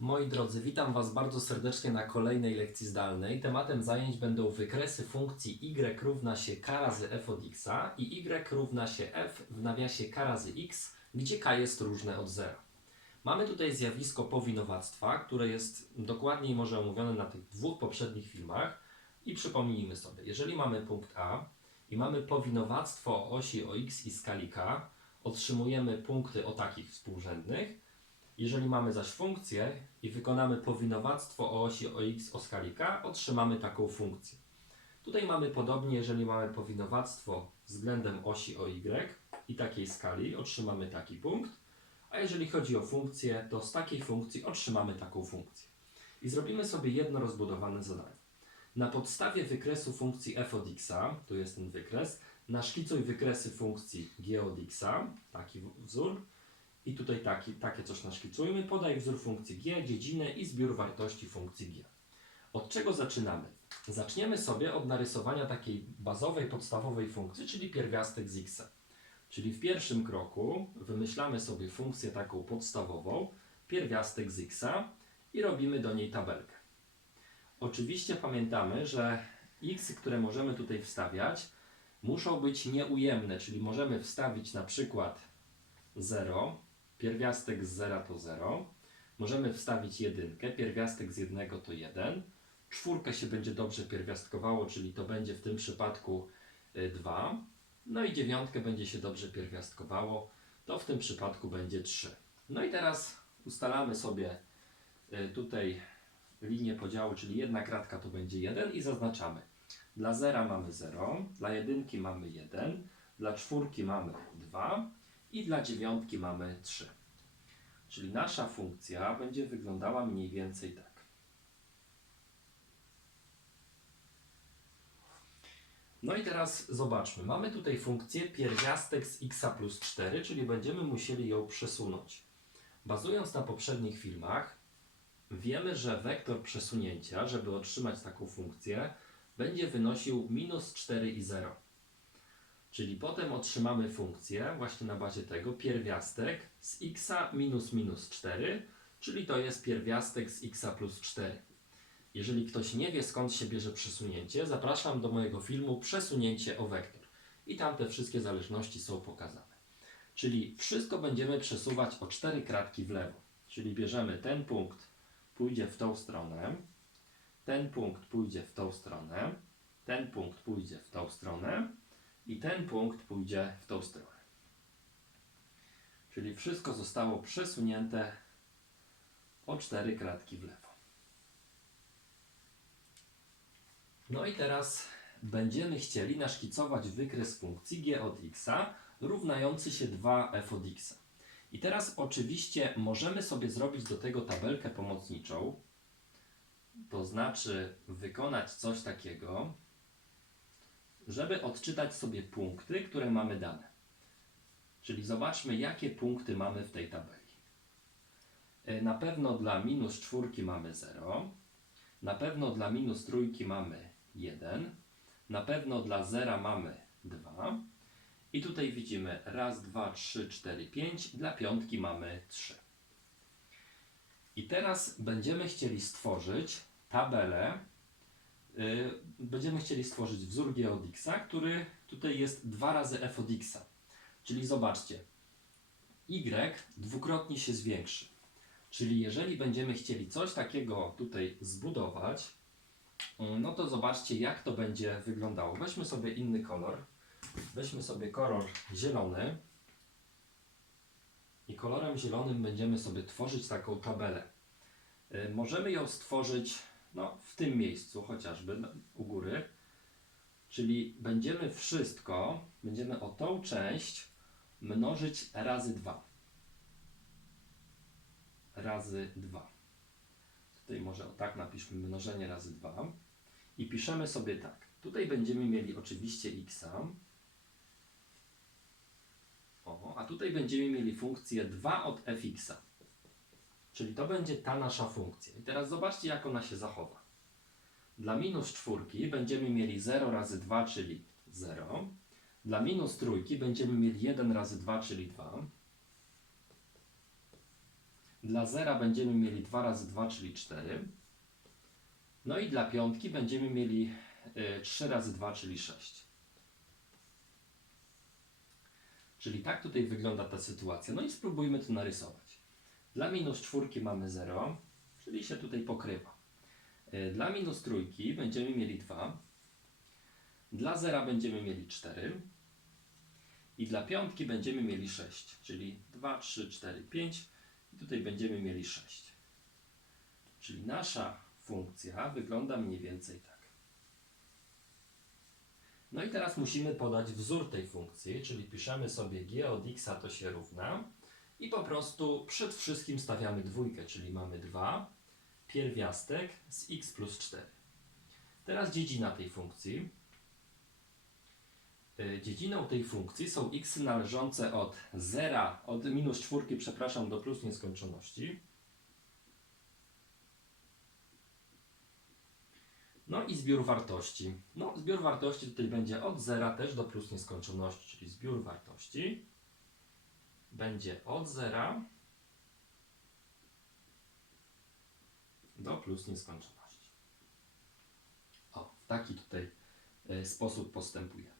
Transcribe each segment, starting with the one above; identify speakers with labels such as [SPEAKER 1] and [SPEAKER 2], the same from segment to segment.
[SPEAKER 1] Moi drodzy, witam Was bardzo serdecznie na kolejnej lekcji zdalnej. Tematem zajęć będą wykresy funkcji y równa się k razy f od x i y równa się f w nawiasie k razy x, gdzie k jest różne od zera. Mamy tutaj zjawisko powinowactwa, które jest dokładniej może omówione na tych dwóch poprzednich filmach. I przypomnijmy sobie, jeżeli mamy punkt A i mamy powinowactwo osi o x i skali k, otrzymujemy punkty o takich współrzędnych. Jeżeli mamy zaś funkcję i wykonamy powinowactwo o osi o x o skali k, otrzymamy taką funkcję. Tutaj mamy podobnie, jeżeli mamy powinowactwo względem osi o y i takiej skali, otrzymamy taki punkt. A jeżeli chodzi o funkcję, to z takiej funkcji otrzymamy taką funkcję. I zrobimy sobie jedno rozbudowane zadanie. Na podstawie wykresu funkcji f od x, tu jest ten wykres, naszkicuj wykresy funkcji g od x, taki wzór, i tutaj taki, takie coś naszkicujmy. Podaj wzór funkcji g, dziedzinę i zbiór wartości funkcji g. Od czego zaczynamy? Zaczniemy sobie od narysowania takiej bazowej, podstawowej funkcji, czyli pierwiastek z x. Czyli w pierwszym kroku wymyślamy sobie funkcję taką podstawową, pierwiastek z x i robimy do niej tabelkę. Oczywiście pamiętamy, że x, które możemy tutaj wstawiać, muszą być nieujemne, czyli możemy wstawić na przykład 0, pierwiastek z 0 to 0, możemy wstawić jedynkę, pierwiastek z 1 to 1, czwórkę się będzie dobrze pierwiastkowało, czyli to będzie w tym przypadku 2, no i dziewiątkę będzie się dobrze pierwiastkowało, to w tym przypadku będzie 3. No i teraz ustalamy sobie y, tutaj linię podziału, czyli jedna kratka to będzie 1 i zaznaczamy. Dla zera mamy 0, dla jedynki mamy 1, dla czwórki mamy 2 i dla dziewiątki mamy 3. Czyli nasza funkcja będzie wyglądała mniej więcej tak. No i teraz zobaczmy. Mamy tutaj funkcję pierwiastek z x plus 4, czyli będziemy musieli ją przesunąć. Bazując na poprzednich filmach, wiemy, że wektor przesunięcia, żeby otrzymać taką funkcję, będzie wynosił minus 4 i 0. Czyli potem otrzymamy funkcję właśnie na bazie tego pierwiastek z x minus minus 4, czyli to jest pierwiastek z x plus 4. Jeżeli ktoś nie wie skąd się bierze przesunięcie, zapraszam do mojego filmu Przesunięcie o wektor. I tam te wszystkie zależności są pokazane. Czyli wszystko będziemy przesuwać o 4 kratki w lewo. Czyli bierzemy ten punkt, pójdzie w tą stronę, ten punkt pójdzie w tą stronę, ten punkt pójdzie w tą stronę i ten punkt pójdzie w tą stronę. Czyli wszystko zostało przesunięte o 4 kratki w lewo. No i teraz będziemy chcieli naszkicować wykres funkcji g od x równający się 2f od x. I teraz oczywiście możemy sobie zrobić do tego tabelkę pomocniczą, to znaczy wykonać coś takiego, żeby odczytać sobie punkty, które mamy dane. Czyli zobaczmy, jakie punkty mamy w tej tabeli. E, Na pewno dla minus czwórki mamy 0, na pewno dla minus trójki mamy 1, na pewno dla zera mamy 2 i tutaj widzimy raz, dwa, trzy, cztery, pięć, dla piątki mamy 3. I teraz będziemy chcieli stworzyć tabelę, będziemy chcieli stworzyć wzór g od x, który tutaj jest 2 razy f od. Czyli zobaczcie, y dwukrotnie się zwiększy. Czyli jeżeli będziemy chcieli coś takiego tutaj zbudować, mm, no to zobaczcie jak to będzie wyglądało. Weźmy sobie inny kolor. Weźmy sobie kolor zielony. I kolorem zielonym będziemy sobie tworzyć taką tabelę. Y, Możemy ją stworzyć no, w tym miejscu chociażby u góry. Czyli będziemy wszystko, będziemy o tą część mnożyć razy 2. Razy 2. Tutaj może o tak napiszmy mnożenie razy 2. I piszemy sobie tak. Tutaj będziemy mieli oczywiście x. O, a tutaj będziemy mieli funkcję 2 od fx. Czyli to będzie ta nasza funkcja. I teraz zobaczcie, jak ona się zachowa. Dla minus czwórki będziemy mieli 0 razy 2, czyli 0. Dla minus trójki będziemy mieli 1 razy 2, czyli 2. Dla zera będziemy mieli 2 razy 2, czyli 4. No i dla piątki będziemy mieli y, 3 razy 2, czyli 6. Czyli tak tutaj wygląda ta sytuacja. No i spróbujmy to narysować. Dla minus czwórki mamy 0, czyli się tutaj pokrywa. Y, Dla minus trójki będziemy mieli 2. Dla zera będziemy mieli 4. I dla piątki będziemy mieli 6, czyli 2, 3, 4, 5. I tutaj będziemy mieli 6. Czyli nasza funkcja wygląda mniej więcej tak. No i teraz musimy podać wzór tej funkcji, czyli piszemy sobie g od x to się równa i po prostu przed wszystkim stawiamy dwójkę, czyli mamy 2 pierwiastek z x plus 4. Teraz dziedzina tej funkcji. Y, Dziedziną tej funkcji są x należące od 0, od minus 4, przepraszam, do plus nieskończoności. No i zbiór wartości. No, zbiór wartości tutaj będzie od 0 też do plus nieskończoności, czyli zbiór wartości będzie od 0 do plus nieskończoności. O, w taki tutaj y, sposób postępuje.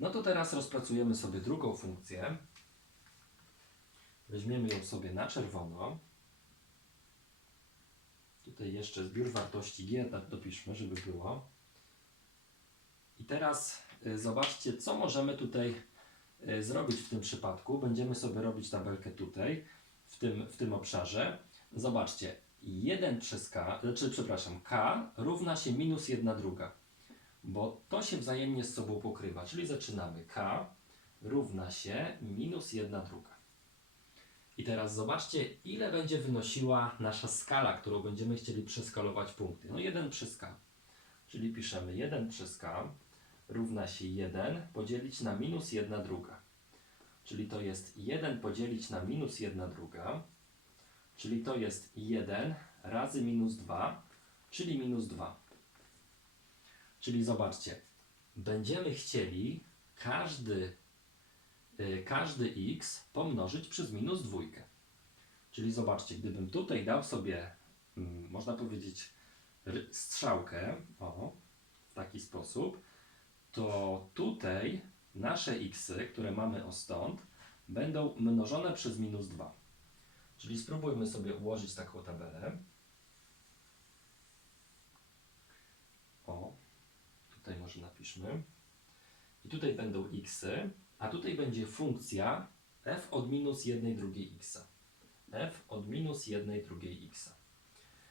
[SPEAKER 1] No to teraz rozpracujemy sobie drugą funkcję. Weźmiemy ją sobie na czerwono. Tutaj jeszcze zbiór wartości G tak dopiszmy, żeby było. I teraz y, zobaczcie, co możemy tutaj zrobić w tym przypadku. Będziemy sobie robić tabelkę tutaj, w tym, w tym obszarze. Zobaczcie, 1 przez k, znaczy przepraszam, k równa się minus 1 druga bo to się wzajemnie z sobą pokrywa. Czyli zaczynamy k równa się minus 1 druga. I teraz zobaczcie, ile będzie wynosiła nasza skala, którą będziemy chcieli przeskalować punkty. No 1 przez k. Czyli piszemy 1 przez k równa się 1 podzielić na minus 1 druga. Czyli to jest 1 podzielić na minus 1 druga. Czyli to jest 1 razy minus 2, czyli minus 2. Czyli zobaczcie, będziemy chcieli każdy, y, każdy x pomnożyć przez minus dwójkę. Czyli zobaczcie, gdybym tutaj dał sobie, mm, można powiedzieć, strzałkę, o, w taki sposób, to tutaj nasze xy, które mamy o stąd, będą mnożone przez minus 2. Czyli spróbujmy sobie ułożyć taką tabelę. O, tutaj może napiszmy. I tutaj będą x, a tutaj będzie funkcja f od minus 1 drugiej x. f od minus 1 drugiej x.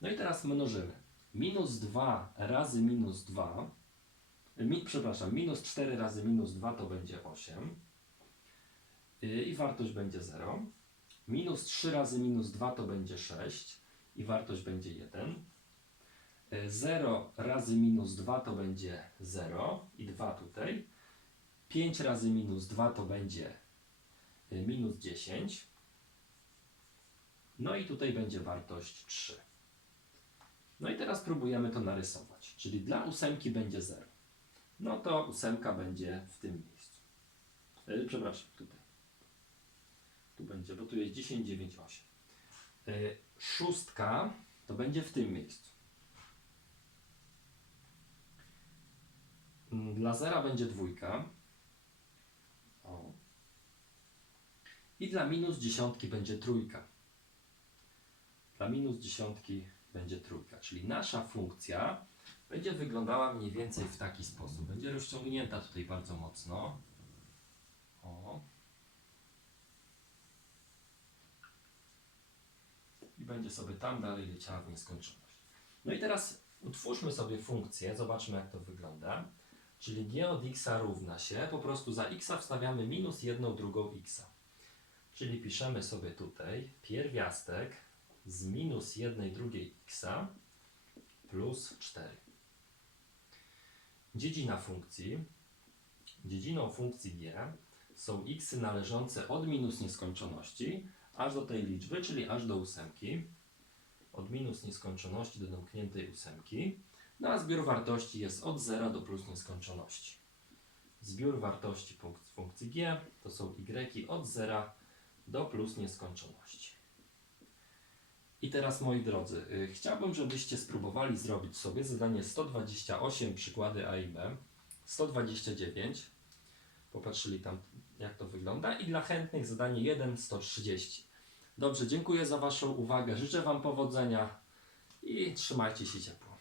[SPEAKER 1] No i teraz mnożymy. Minus 2 razy minus 2, mi, przepraszam, minus 4 razy minus 2 to będzie 8 yy, i wartość będzie 0. Minus 3 razy minus 2 to będzie 6 i wartość będzie 1. 0 razy minus 2 to będzie 0 i 2 tutaj. 5 razy minus 2 to będzie y, minus 10. No i tutaj będzie wartość 3. No i teraz próbujemy to narysować. Czyli dla ósemki będzie 0. No to ósemka będzie w tym miejscu. E, przepraszam, tutaj. Tu będzie, bo tu jest 10, 9, 8. E, szóstka to będzie w tym miejscu. Mm, Dla zera będzie dwójka. O. I dla minus dziesiątki będzie trójka. Dla minus dziesiątki będzie trójka. Czyli nasza funkcja będzie wyglądała mniej więcej w taki sposób. Będzie rozciągnięta tutaj bardzo mocno. O. I będzie sobie tam dalej leciała w nieskończoność. No i teraz utwórzmy sobie funkcję, zobaczmy jak to wygląda. Czyli g od x równa się, po prostu za x wstawiamy minus 1 drugą x. Czyli piszemy sobie tutaj pierwiastek z minus 1 drugiej x plus 4. Dziedzina funkcji. Dziedziną funkcji g są x należące od minus nieskończoności aż do tej liczby, czyli aż do ósemki. Od minus nieskończoności do domkniętej ósemki. No a zbiór wartości jest od 0 do plus nieskończoności. Zbiór wartości funk- funkcji g to są y od 0 do plus nieskończoności. I teraz moi drodzy, y, chciałbym, żebyście spróbowali zrobić sobie zadanie 128 przykłady A i B, 129, popatrzyli tam jak to wygląda i dla chętnych zadanie 1 130. Dobrze, dziękuję za Waszą uwagę, życzę Wam powodzenia i trzymajcie się ciepło.